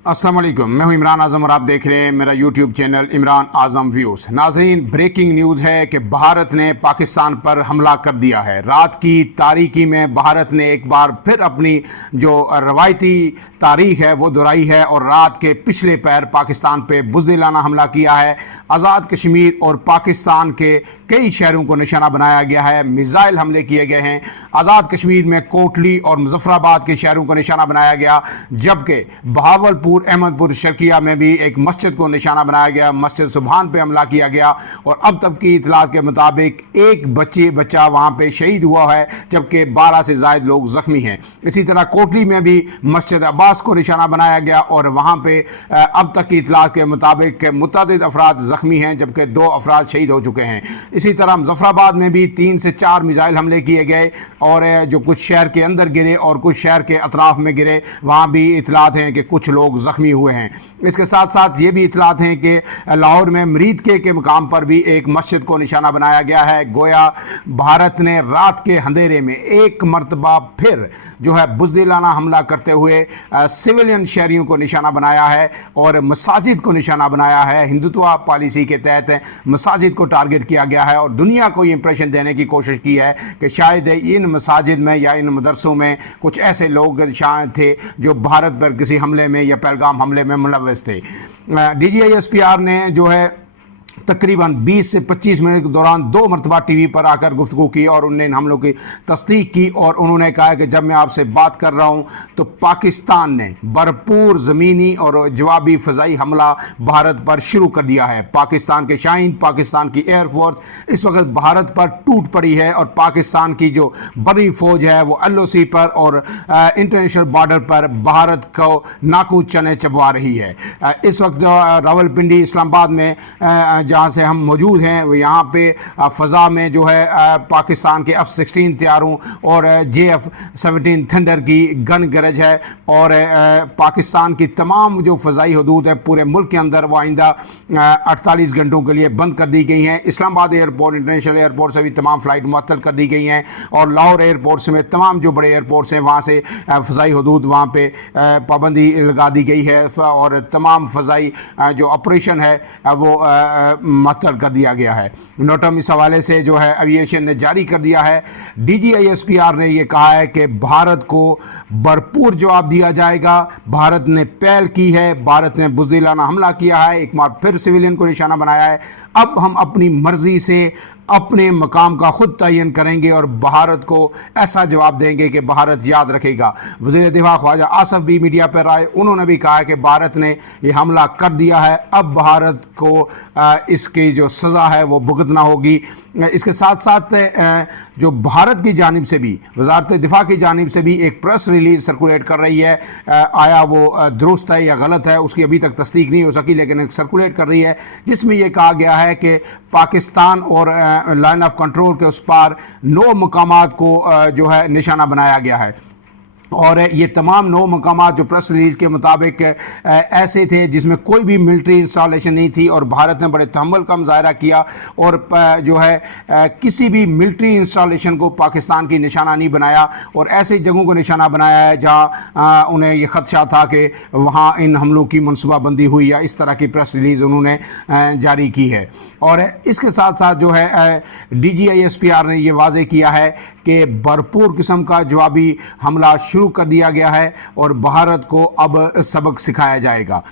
अस्सलाम वालेकुम, मैं हूं इमरान आज़म और आप देख रहे हैं मेरा यूट्यूब चैनल इमरान आज़म व्यूज़। नाज़रीन, ब्रेकिंग न्यूज़ है कि भारत ने पाकिस्तान पर हमला कर दिया है। रात की तारीकी में भारत ने एक बार फिर अपनी जो रवायती तारीख है वो दोहराई है और रात के पिछले पैर पाकिस्तान पे बुज़दिलाना हमला किया है। आज़ाद कश्मीर और पाकिस्तान के कई शहरों को निशाना बनाया गया है, मिसाइल हमले किए गए हैं। आज़ाद कश्मीर में कोटली और मुजफ्फराबाद के शहरों को निशाना बनाया गया, जबकि बहावलपुर, अहमदपुर, शर्किया में भी एक मस्जिद को निशाना बनाया गया। मस्जिद सुबहान पे हमला किया गया और अब तक की इतलात के मुताबिक एक बच्चा वहाँ पे शहीद हुआ है, जबकि 12 से ज़ायद लोग ज़ख्मी हैं। इसी तरह कोटली में भी मस्जिद अब्बास को निशाना बनाया गया और वहाँ पे अब तक की इतलात के मुताबिक मुतअद्दिद अफराद ज़ख्मी हैं, जबकि 2 अफराद शहीद हो चुके हैं। इसी तरह मुजफ्फराबाद में भी 3 से 4 मिसाइल हमले किए गए और जो कुछ शहर के अंदर गिरे और कुछ शहर के अतराफ में गिरे, वहाँ भी इतलात हैं कि कुछ लोग ज़ख्मी हुए हैं। इसके साथ साथ ये भी इतलात हैं कि लाहौर में मरीद के मकाम पर भी एक मस्जिद को निशाना बनाया गया है। गोया भारत ने रात के अंधेरे में एक मरतबा फिर जो है बुज़दिलाना हमला करते हुए सिविलियन शहरियों को निशाना बनाया है और मसाजिद को निशाना बनाया है। हिंदुत्व पॉलिसी के तहत मसाजिद को टारगेट किया गया है और दुनिया को ये इंप्रेशन देने की कोशिश की है कि शायद इन मसाजिद में या इन मदरसों में कुछ ऐसे लोग शायद थे जो भारत पर किसी हमले में या पहलगाम हमले में मुलव्वस थे। DGISPR ने जो है तकरीबन 20 से 25 मिनट के दौरान 2 मरतबा टीवी पर आकर गुफ्तगू की और उन्होंने इन हमलों की तस्दीक की और उन्होंने कहा कि जब मैं आपसे बात कर रहा हूं तो पाकिस्तान ने भरपूर ज़मीनी और जवाबी फ़ज़ाई हमला भारत पर शुरू कर दिया है। पाकिस्तान के शाहीन, पाकिस्तान की एयरफोर्स इस वक्त भारत पर टूट पड़ी है और पाकिस्तान की जो बड़ी फ़ौज है वो LOC पर और इंटरनेशनल बॉर्डर पर भारत को नाकू चने चबवा रही है। इस वक्त रावलपिंडी, इस्लामाबाद में जहाँ से हम मौजूद हैं, यहाँ पे फ़ज़ा में जो है पाकिस्तान के F-16 तैयारों और JF-17 थंडर की गन गरज है और पाकिस्तान की तमाम जो फ़ज़ाई हदूद है पूरे मुल्क के अंदर वो आइंदा 48 घंटों के लिए बंद कर दी गई हैं। इस्लामाबाद एयरपोर्ट, इंटरनेशनल एयरपोर्ट से भी तमाम फ़्लाइट मुअत्तल कर दी गई हैं और लाहौर एयरपोर्ट से में तमाम जो बड़े एयरपोर्ट्स हैं वहाँ से फ़ज़ाई हदूद वहाँ पे पाबंदी लगा दी गई है और तमाम फ़ज़ाई जो ऑपरेशन है वो मुअत्तल कर दिया गया है। नोटम इस हवाले से जो है एविएशन ने जारी कर दिया है। DGISPR ने यह कहा है कि भारत को भरपूर जवाब दिया जाएगा। भारत ने पहल की है, भारत ने बुज़दिलाना हमला किया है, एक बार फिर सिविलियन को निशाना बनाया है। अब हम अपनी मर्जी से अपने मकाम का खुद तयन करेंगे और भारत को ऐसा जवाब देंगे कि भारत याद रखेगा। वज़ीर दिफा ख्वाजा आसफ भी मीडिया पर आए, उन्होंने भी कहा कि भारत ने ये हमला कर दिया है, अब भारत को इसकी जो सज़ा है वो भुगतना होगी। इसके साथ साथ जो भारत की जानिब से भी, वज़ारत दिफा की जानिब से भी एक प्रेस रिलीज़ सर्कुलेट कर रही है। आया वो दुरुस्त है या गलत है उसकी अभी तक तस्दीक नहीं हो सकी, लेकिन सर्कुलेट कर रही है, जिसमें यह कहा गया है कि पाकिस्तान और लाइन ऑफ कंट्रोल के उस पार 9 मकामात को जो है निशाना बनाया गया है और ये तमाम 9 मकामात जो प्रेस रिलीज़ के मुताबिक ऐसे थे जिसमें कोई भी मिलिट्री इंस्टॉलेशन नहीं थी और भारत ने बड़े तहम्मुल का मुज़ाहरा किया और जो है किसी भी मिलिट्री इंस्टॉलेशन को पाकिस्तान की निशाना नहीं बनाया और ऐसे जगहों को निशाना बनाया है जहाँ उन्हें ये ख़दशा था कि वहाँ इन हमलों की मनसूबाबंदी हुई, या इस तरह की प्रेस रिलीज़ उन्होंने जारी की है। और इसके साथ साथ जो है DGISPR ने ये वाज़े किया है कि भरपूर किस्म का जवाबी हमला शुरू कर दिया गया है और भारत को अब सबक सिखाया जाएगा।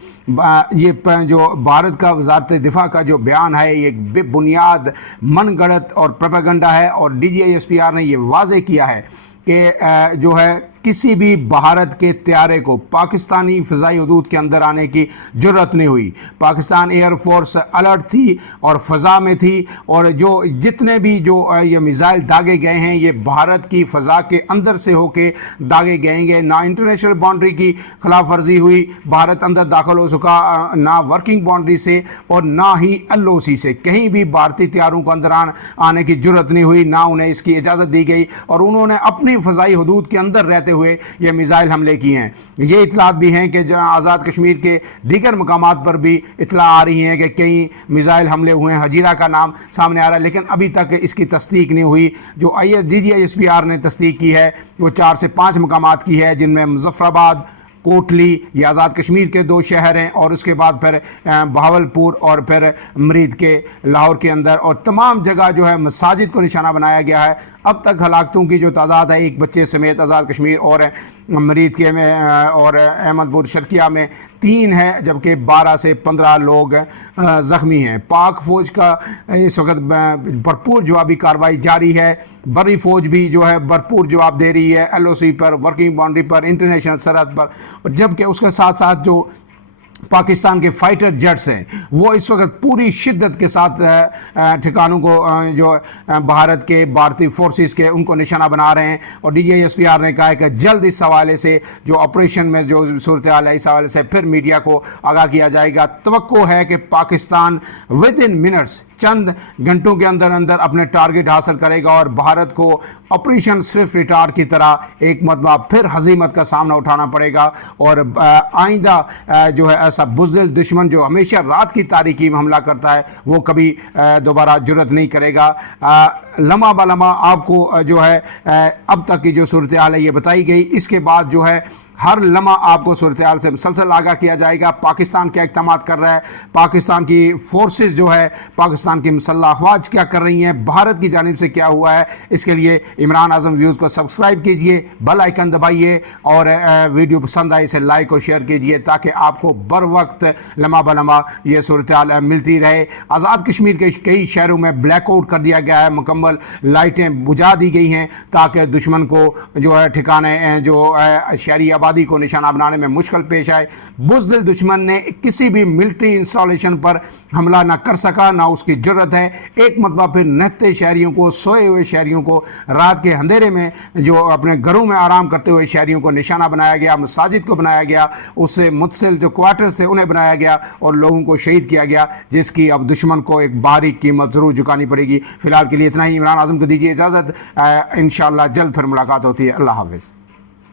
ये जो भारत का वज़ारत दिफा का जो बयान है ये बेबुनियाद मनगढ़ंत और प्रोपेगेंडा है और DGISPR ने ये वाज़े किया है कि जो है किसी भी भारत के त्यारे को पाकिस्तानी फ़ज़ाई हदूद के अंदर आने की ज़रूरत नहीं हुई। पाकिस्तान एयरफोर्स अलर्ट थी और फ़ज़ा में थी और जो जितने भी जो ये मिसाइल दागे गए हैं ये भारत की फ़ज़ा के अंदर से होके दागे गएंगे। ना इंटरनेशनल बाउंड्री की खिलाफ वर्जी हुई, भारत अंदर दाखिल हो सका, ना वर्किंग बाउंड्री से और ना ही LOC से, कहीं भी भारतीय त्यारों को अंदर आने की ज़रूरत नहीं हुई, ना उन्हें इसकी इजाज़त दी गई और उन्होंने अपनी फ़ज़ाई हदूद के अंदर रहते हुए ये मिसाइल हमले किए हैं। ये इतलात भी हैं कि आज़ाद कश्मीर के दीगर मकामात पर भी इतला आ रही हैं कि कई मिसाइल हमले हुए हैं। हजीरा का नाम सामने आ रहा है लेकिन अभी तक इसकी तस्दीक नहीं हुई। जो DGISPR ने तस्दीक की है वो 4 से 5 मकामात की है, जिनमें मुजफ्फराबाद, کوٹلی، یہ آزاد کشمیر کے 2 شہر ہیں، اور اس کے بعد پھر بہاولپور اور پھر مرید کے لاہور کے اندر، اور تمام جگہ جو ہے مساجد کو نشانہ بنایا گیا ہے۔ اب تک ہلاکتوں کی جو تعداد ہے 1 بچے سمیت آزاد کشمیر اور مرید کے میں اور احمد پور شرقیہ میں 3 ہے، جبکہ 12 سے 15 لوگ زخمی ہیں۔ پاک فوج کا اس وقت بھرپور جوابی کارروائی جاری ہے، بری فوج بھی جو ہے بھرپور جواب دے رہی ہے LOC پر، ورکنگ باؤنڈری پر، انٹرنیشنل سرحد پر، اور جبکہ اس کے ساتھ ساتھ جو پاکستان کے فائٹر جیٹس ہیں وہ اس وقت پوری شدت کے ساتھ ٹھکانوں کو جو بھارت کے بھارتی فورسز کے ان کو نشانہ بنا رہے ہیں، اور DGSPR نے کہا ہے کہ جلد اس حوالے سے جو آپریشن میں جو صورتحال ہے اس حوالے سے پھر میڈیا کو آگاہ کیا جائے گا۔ توقع ہے کہ پاکستان ود ان منٹس، چند گھنٹوں کے اندر اندر اپنے ٹارگٹ حاصل کرے گا، اور بھارت کو آپریشن سوئفٹ ریٹارڈ کی طرح ایک مرتبہ پھر ہزیمت کا سامنا اٹھانا پڑے گا، اور آئندہ جو ہے ایسا بزدل دشمن جو ہمیشہ رات کی تاریکی میں حملہ کرتا ہے وہ کبھی دوبارہ جرأت نہیں کرے گا۔ لمحہ بہ لمحہ آپ کو جو ہے اب تک کی جو صورتحال ہے یہ بتائی گئی، اس کے بعد جو ہے ہر لمحہ آپ کو صورتحال سے مسلسل آگاہ کیا جائے گا۔ پاکستان کیا اقدامات کر رہا ہے، پاکستان کی فورسز جو ہے، پاکستان کی مسلح افواج کیا کر رہی ہیں، بھارت کی جانب سے کیا ہوا ہے، اس کے لیے عمران اعظم ویوز کو سبسکرائب کیجئے، بیل آئیکن دبائیے، اور ویڈیو پسند آئے اسے لائک اور شیئر کیجئے تاکہ آپ کو بر وقت لمحہ بہ لمحہ یہ صورتحال ملتی رہے۔ آزاد کشمیر کے کئی شہروں میں بلیک آؤٹ کر دیا گیا ہے، مکمل لائٹیں بجھا دی گئی ہیں تاکہ دشمن کو جو ہے ٹھکانے جو شہری آبادی کو نشانہ بنانے میں مشکل پیش آئے۔ بزدل دشمن نے کسی بھی ملٹری انسٹالیشن پر حملہ نہ کر سکا، نہ اس کی جرت ہے۔ ایک مرتبہ پھر نہتے شہریوں کو، سوئے ہوئے شہریوں کو، رات کے اندھیرے میں جو اپنے گھروں میں آرام کرتے ہوئے شہریوں کو نشانہ بنایا گیا، مساجد کو بنایا گیا، اس سے متصل جو کوارٹرز تھے انہیں بنایا گیا، اور لوگوں کو شہید کیا گیا، جس کی اب دشمن کو ایک بھاری قیمت ضرور چکانی پڑے گی۔ فی الحال کے لیے اتنا ہی۔ عمران اعظم کو دیجیے اجازت، انشاءاللہ جلد پھر ملاقات ہوتی ہے۔ اللہ حافظ۔